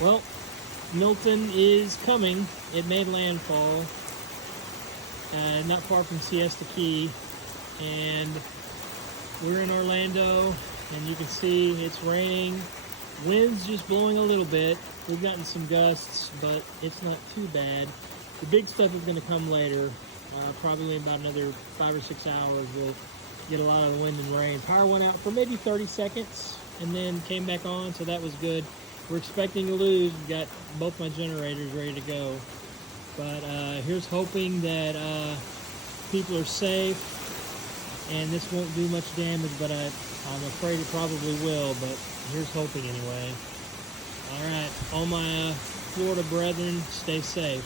Well, Milton is coming. It made landfall not far from Siesta Key, and we're in Orlando, and you can see it's raining. Wind's just blowing a little bit. We've gotten some gusts, but it's not too bad. The big stuff is going to come later. Probably in about another 5 or 6 hours, we'll get a lot of the wind and rain. Power went out for maybe 30 seconds and then came back on, so that was good. We're expecting to lose. We've got both my generators ready to go. But here's hoping that people are safe and this won't do much damage, but I'm afraid it probably will, but here's hoping anyway. All right, all my Florida brethren, stay safe.